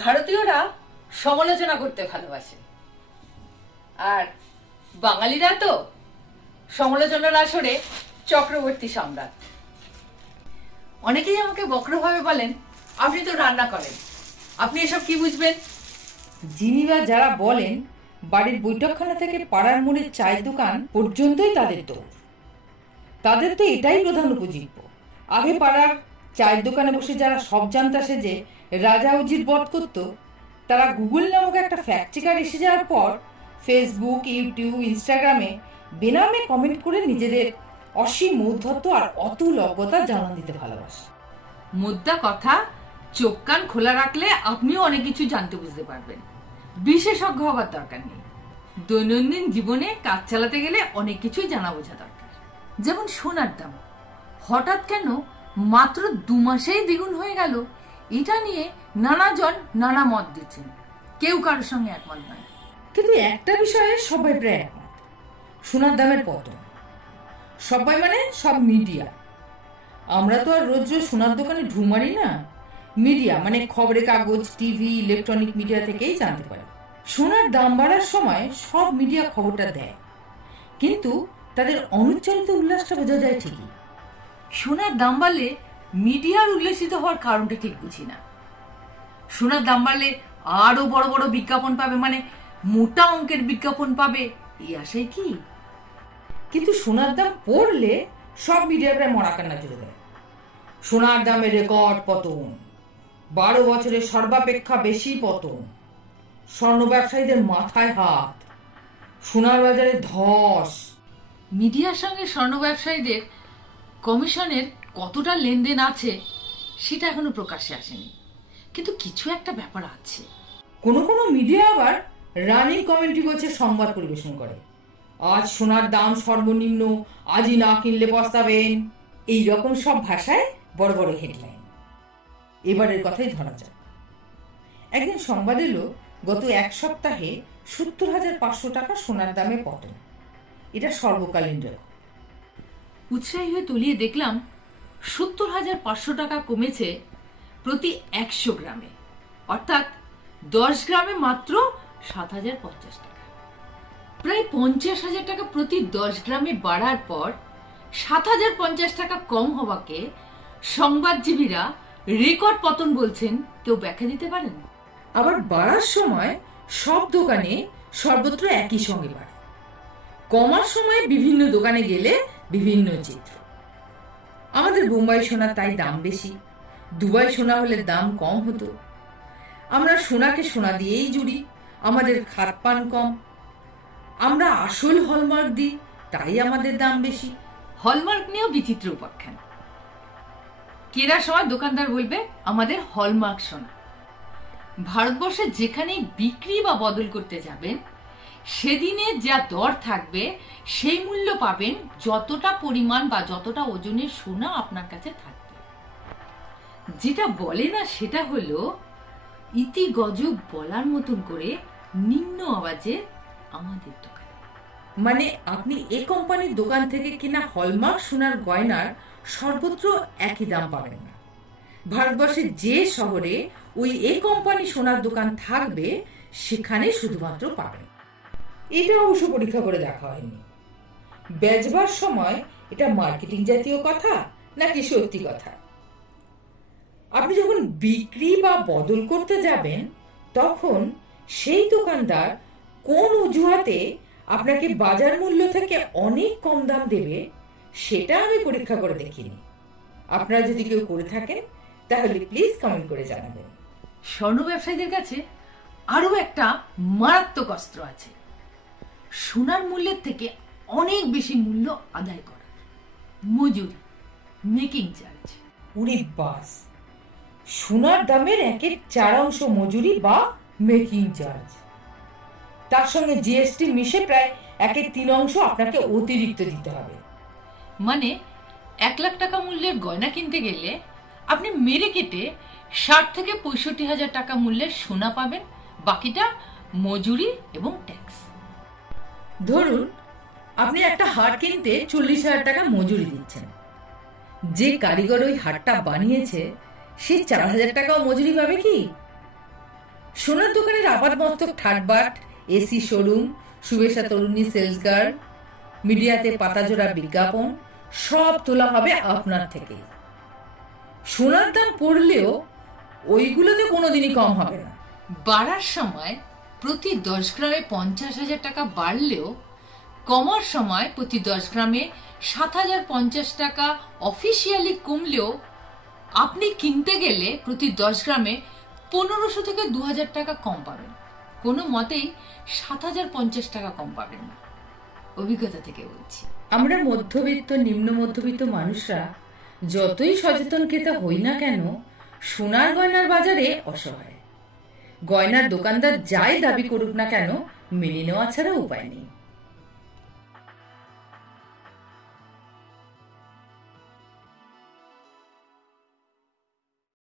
ভারতীয়রা সমালোচনা করতে ভালোবাসে, আর বাঙালিরা তো সমালোচনার আসরে চক্রবর্তী সম্রাট। অনেকেই আমাকে বক্রভাবে বলেন, আপনি তো রান্না করেন, আপনি এসব কি বুঝবেন? যিনি বা যারা বলেন বাড়ির বৈঠকখানা থেকে পাড়ার মোড়ের চায়ের দোকান পর্যন্তই তাদের তো এটাই প্রধান উপজীব্য। আগে পাড়ার চায়ের দোকানে বসে যারা সব জানতা সেজে রাজা উজির বধ করত, তারা গুগল নামক একটা ফ্যাক্ট চেকার এসে যাওয়ার পর ফেসবুক, ইউটিউব, ইনস্টাগ্রামে বেনামে কমেন্ট করে নিজেদের অসীম ঔদ্ধত্য আর অতুল অজ্ঞতা জানান দিতে ভালোবাসে। মোদ্দা কথা, চোখ কান খোলা রাখলে আপনিও অনেক কিছু জানতে বুঝতে পারবেন। বিশেষজ্ঞ হবার দরকার নেই। দৈনন্দিন জীবনে কাজ চালাতে গেলে অনেক কিছুই জানা বোঝা দরকার। যেমন সোনার দাম হঠাৎ কেন মাত্র 2 মাসেই দ্বিগুণ হয়ে গেল, এটা নিয়ে নানা জন নানা মত দিচ্ছেন, কেউ কারোর সঙ্গে একমত নয়। কিন্তু একটা বিষয়ে সবাই প্রায় একমত, সোনার দামের পতন। সবাই মানে সব মিডিয়া। আমরা তো আর রোজ রোজ সোনার দোকানে ঢু মারি না। মিডিয়া মানে খবরের কাগজ, টিভি, ইলেকট্রনিক মিডিয়া থেকেই জানতে পারি। সোনার দাম বাড়ার সময় সব মিডিয়া খবরটা দেয়, কিন্তু তাদের অনুচ্চারিত উল্লাসটা বোঝা যায় ঠিকই। সোনার দাম বাড়লে মিডিয়ার উল্লেসিত হওয়ার কারণটা ঠিক বুঝি না। সোনার দাম বাড়লে আরো বড় বড় বিজ্ঞাপন পাবে, মানে মোটা অঙ্কের বিজ্ঞাপন পাবে, এই আশায় কি? কিন্তু সোনার দাম পড়লে সব মিডিয়া প্রায় মরা কান্না জুড়ে দেয়। সোনার দামের রেকর্ড পতন, 12 বছরের সর্বাপেক্ষা বেশি পতন, স্বর্ণ ব্যবসায়ীদের মাথায় হাত, সোনার বাজারে ধস। মিডিয়ার সঙ্গে স্বর্ণ ব্যবসায়ীদের কমিশনের কতটা লেনদেন আছে সেটা এখনো প্রকাশ্যে আসেনি, কিন্তু কিছু একটা ব্যাপার আছে। কোনো কোনো মিডিয়া আবার রানিং কমেন্ট্রি করছে, সংবাদ পরিবেশন করে, আজ সোনার দাম সর্বনিম্ন, আজই না কিনলে পস্তাবেন, এই রকম সব ভাষায় বড় বড় হেডলাইন। এবারের কথাই ধরা যাক। একদিন সংবাদ এলো গত 1 সপ্তাহে 70,500 টাকা সোনার দামে পতন। এটা সর্বকালীন রেকর্ড। উৎসাহী হয়ে তলিয়ে দেখলাম 70,500 টাকা কমেছে প্রতি 100 গ্রামে, অর্থাৎ 10 গ্রামে মাত্র 7,050 টাকা। প্রায় 50,000 টাকা প্রতি 10 গ্রামে বাড়ার পর 7,050 টাকা কম হওয়াকে সংবাদজীবীরা রেকর্ড পতন বলছেন, কেউ ব্যাখ্যা দিতে পারেন? আবার বাড়ার সময় সব দোকানে সর্বত্র একই সঙ্গে বাড়ে, কমার সময় বিভিন্ন দোকানে গেলে বিভিন্ন চিত্র। আমাদের বোম্বাই সোনা তাই দাম বেশি, দুবাই সোনা হলে দাম কম হতো। আমরা সোনাকে সোনা দিয়েই জুড়ি, আমাদের খাতপান কম। আমরা আসল হলমার্ক দিই, তাই আমাদের দাম বেশি। হলমার্ক নিয়েও বিচিত্র উপাখ্যান। কেনার সময় দোকানদার বলবে আমাদের হলমার্ক সোনা। ভারতবর্ষে যেখানে বিক্রি বা বদল করতে যাবেন, সেদিনে যা দর থাকবে সেই মূল্য পাবেন যতটা পরিমাণ বা যতটা ওজনের সোনা আপনার কাছে থাকবে। যেটা বলে না সেটা হলো ইতি গজব বলার মতন করে নিম্ন আওয়াজে আমাদের দোকান। মানে আপনি এ কোম্পানির দোকান থেকে কিনা হলমার্ক সোনার গয়নার সর্বত্র একই দাম পাবেন না। ভারতবর্ষের যে শহরে ওই এ কোম্পানি সোনার দোকান থাকবে সেখানে শুধুমাত্র পাবেন। এটা অবশ্য পরীক্ষা করে দেখা হয়নি। বেচবার সময় এটা মার্কেটিং জাতীয় কথা নাকি সত্যি কথা। আপনি যখন বিক্রি বা বদল করতে যাবেন, তখন সেই দোকানদার কোন অজুহাতে আপনাকে বাজার মূল্য থেকে অনেক কম দাম দেবে সেটা আমি পরীক্ষা করে দেখিনি। আপনারা যদি কেউ করে থাকেন তাহলে প্লিজ কমেন্ট করে জানাবেন। স্বর্ণ ব্যবসায়ীদের কাছে আরো একটা মারাত্মক অস্ত্র আছে, সোনার মূল্যের থেকে অনেক বেশি মূল্য আদায় করা, মজুরি, মেকিং চার্জ। উরি বাস, সোনার দামের 1/4 মজুরি বা মেকিং চার্জ, তার সঙ্গে জিএসটি মিশে প্রায় 1/3 আপনাকে অতিরিক্ত দিতে হবে। মানে 1 লাখ টাকা মূল্যের গয়না কিনতে গেলে আপনি মেরে কেটে 60 থেকে 65,000 টাকা মূল্যের সোনা পাবেন, বাকিটা মজুরি এবং ট্যাক্স। ধরুন আপনি একটা হার কিনতে 40,000 টাকা মজুরি দিচ্ছেন, যে কারিগর ওই হারটা বানিয়েছে সে 4,000 টাকাও মজুরি পাবে কি? সোনার দোকানের আপাতমস্তক ঠাটবাট, এসি শোরুম, শুভেচ্ছা তরুণী সেলস গার্ল, মিডিয়াতে পাতাজোড়া বিজ্ঞাপন সব তোলা হবে আপনার থেকে। সোনার দাম পড়লেও ওইগুলোতে কোনোদিনই কম হবে না। বাড়ার সময় প্রতি 10 গ্রামে 50,000 টাকা বাড়লেও কমার সময় প্রতি 10 গ্রামে 7,050 টাকা অফিসিয়ালি কমলেও আপনি কিনতে গেলে প্রতি 10 গ্রামে 1500 থেকে 2,000 টাকা কম পাবেন। কোনো মতেই 7,050 টাকা কম পাবেন না, অভিজ্ঞতা থেকে বলছি। আমরা মধ্যবিত্ত, নিম্ন মধ্যবিত্ত মানুষরা যতই সচেতন ক্রেতা হই না কেন, সোনার গয়নার বাজারে অসহায়। গয়নার দোকানদার যাই দাবি করুক না কেন, মেনে নেওয়া ছাড়া উপায় নেই।